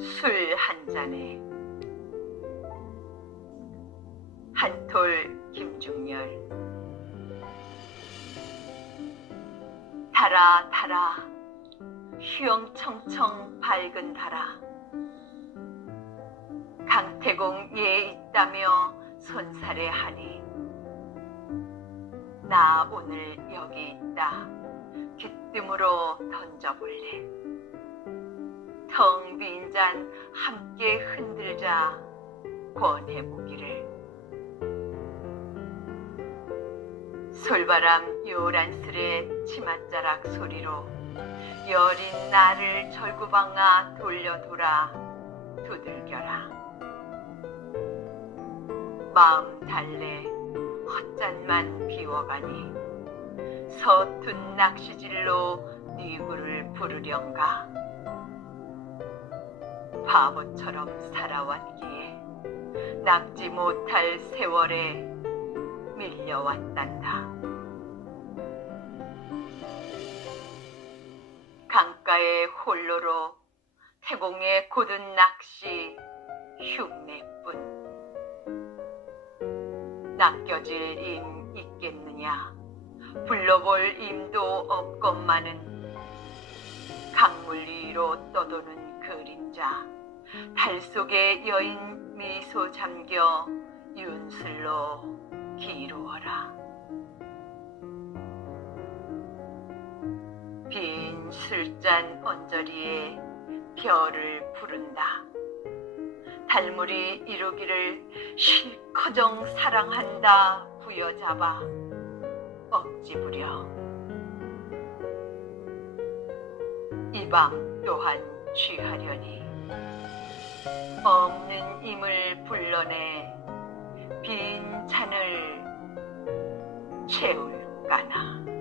술 한 잔에. 한톨 김중열. 달아 달아. 휘영청청 밝은 달아. 강태공 예 있다며 손살에 하니. 나 오늘 여기 있다. 기뜸으로 던져볼래 텅 빈 잔 함께 흔들자 권해보기를 솔바람 요란스레 치맛자락 소리로 여린 나를 절구방아 돌려돌아 두들겨라. 마음 달래 헛잔만 비워가니 서툰 낚시질로 뉘구를 부르련가 바보처럼 살아왔기에 납지 못할 세월에 밀려왔단다. 강가의 홀로로 태공의 고든 낚시 흉내뿐. 낚여질 임 있겠느냐? 불러볼 임도 없건만은 강물 위로 떠도는 그림자 달 속에 여인 미소 잠겨 윤슬로 기루어라. 빈 술잔 언저리에 별을 부른다. 달물이 이루기를 실커정 사랑한다 부여잡아 억지 부려. 이 밤 또한 취하려니 없는 임을 불러내 빈 잔을 채울까나